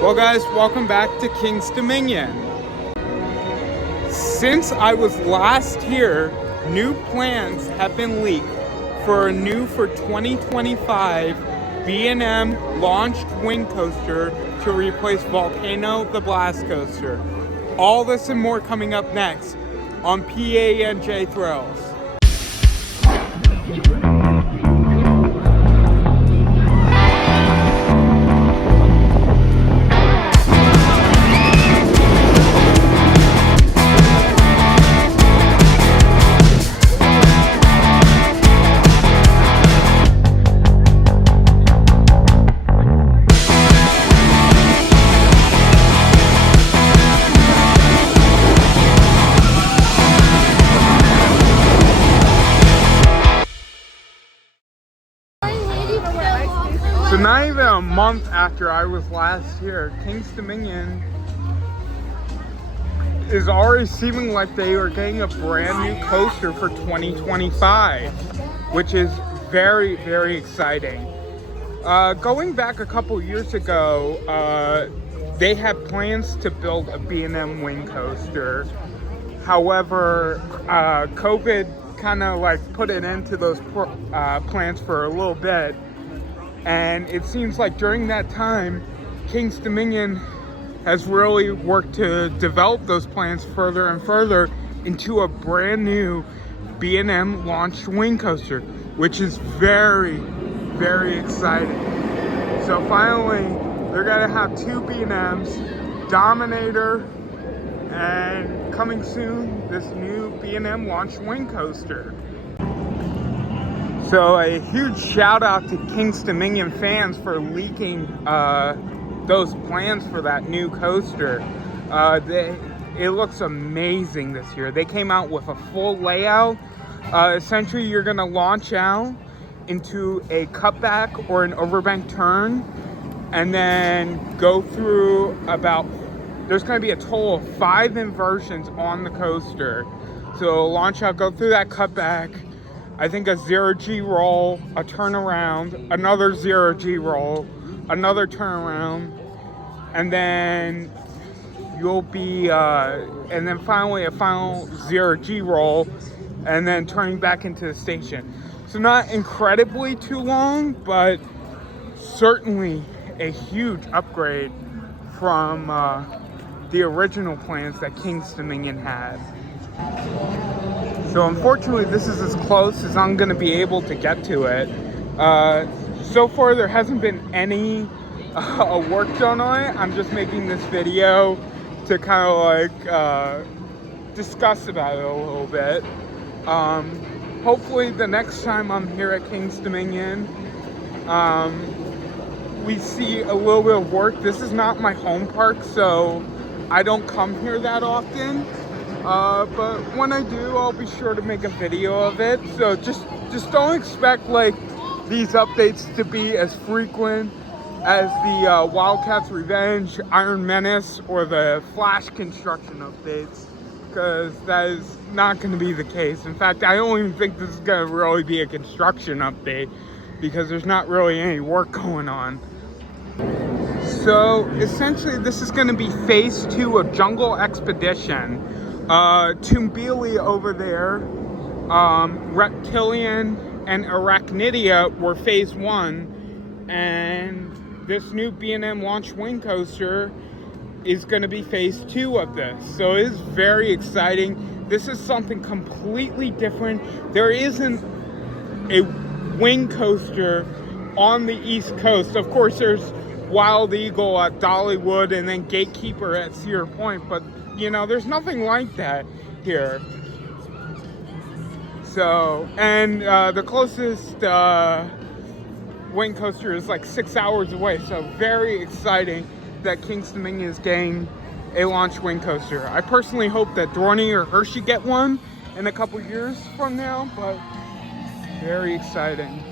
Well guys, welcome back to King's Dominion. Since I was last here, new plans have been leaked for 2025 B&M Launched Wing Coaster to replace Volcano the Blast Coaster. All this and more coming up next on PANJ Thrills. So not even a month after I was last here, King's Dominion is already seeming like they are getting a brand new coaster for 2025, which is very, very exciting. Going back a couple years ago, they had plans to build a B&M wing coaster. However, COVID kind of like put an end to those plans for a little bit. And it seems like during that time, King's Dominion has really worked to develop those plans further and further into a brand new B&M Launched Wing Coaster, which is very, very exciting. So finally, they're gonna have two B&Ms, Dominator, and coming soon, this new B&M Launched Wing Coaster. So a huge shout out to King's Dominion fans for leaking those plans for that new coaster. It looks amazing this year. They came out with a full layout. Essentially, you're gonna launch out into a cutback or an overbank turn, and then go through there's gonna be a total of 5 inversions on the coaster. So launch out, go through that cutback, I think a 0G roll, a turnaround, another 0G roll, another turnaround, and then you'll be, and then finally a final 0G roll, and then turning back into the station. So not incredibly too long, but certainly a huge upgrade from the original plans that King's Dominion had. So unfortunately, this is as close as I'm going to be able to get to it. So far, there hasn't been any work done on it. I'm just making this video to kind of like discuss about it a little bit. Hopefully, the next time I'm here at King's Dominion, we see a little bit of work. This is not my home park, so I don't come here that often. But when I do, I'll be sure to make a video of it. So just don't expect like these updates to be as frequent as the Wildcats Revenge, Iron Menace, or the Flash construction updates, because that is not going to be the case. In fact, I don't even think this is going to really be a construction update, because there's not really any work going on. So essentially, this is going to be phase 2 of Jungle Expedition. Tumbili over there, Reptilian and Arachnidia were phase 1, and this new B&M Launched Wing Coaster is going to be phase 2 of this. So it is very exciting. This is something completely different. There isn't a wing coaster on the East Coast. Of course, there's Wild Eagle at Dollywood and then Gatekeeper at Cedar Point, but you know, there's nothing like that here. So, and the closest wing coaster is like 6 hours away. So very exciting that King's Dominion is getting a launch wing coaster. I personally hope that Dorney or Hershey get one in a couple years from now, but very exciting.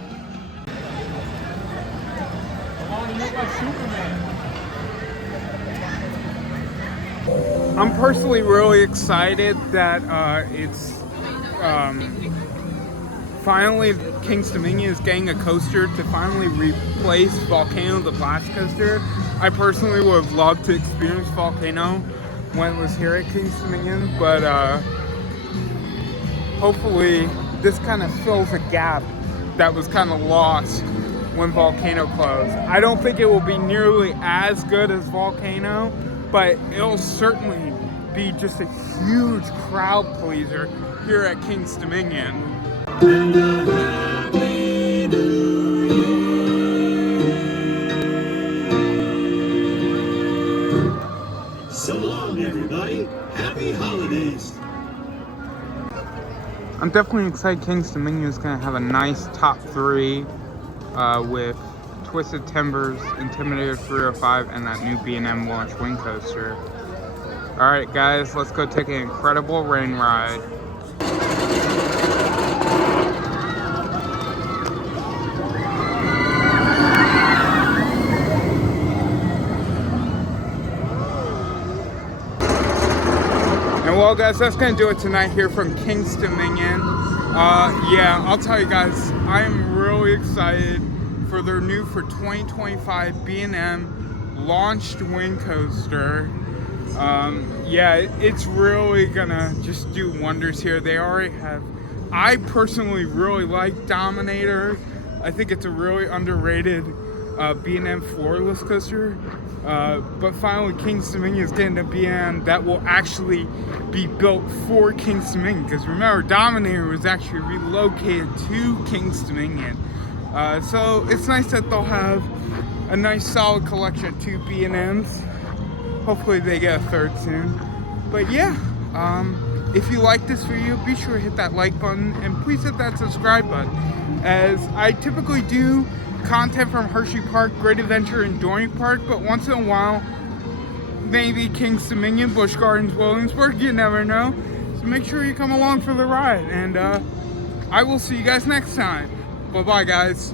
I'm personally really excited that it's finally, King's Dominion is getting a coaster to finally replace Volcano, the blast coaster. I personally would have loved to experience Volcano when it was here at King's Dominion, but hopefully this kind of fills a gap that was kind of lost when Volcano closed. I don't think it will be nearly as good as Volcano, but it'll certainly be just a huge crowd pleaser here at King's Dominion. And a happy new year. So long, everybody. Happy holidays. I'm definitely excited. King's Dominion is going to have a nice top 3 with Twisted Timbers, Intimidator 305, and that new B&M Launched Wing Coaster. Alright guys, let's go take an incredible rain ride. And well guys, that's going to do it tonight here from King's Dominion. Yeah, I'll tell you guys, I am really excited for their new for 2025 B&M Launched Wing Coaster. Yeah, it's really gonna just do wonders here. They already have, I personally really like Dominator. I think it's a really underrated B&M floorless coaster. But finally King's Dominion is getting a B&M that will actually be built for King's Dominion. Because remember, Dominator was actually relocated to King's Dominion. So it's nice that they'll have a nice solid collection of 2 B&Ms. Hopefully they get a third soon. But yeah, if you like this video, be sure to hit that like button and please hit that subscribe button, as I typically do content from Hershey Park, Great Adventure, and Dorney Park, but once in a while, maybe King's Dominion, Busch Gardens, Williamsburg, you never know. So make sure you come along for the ride, and I will see you guys next time. Bye-bye, guys.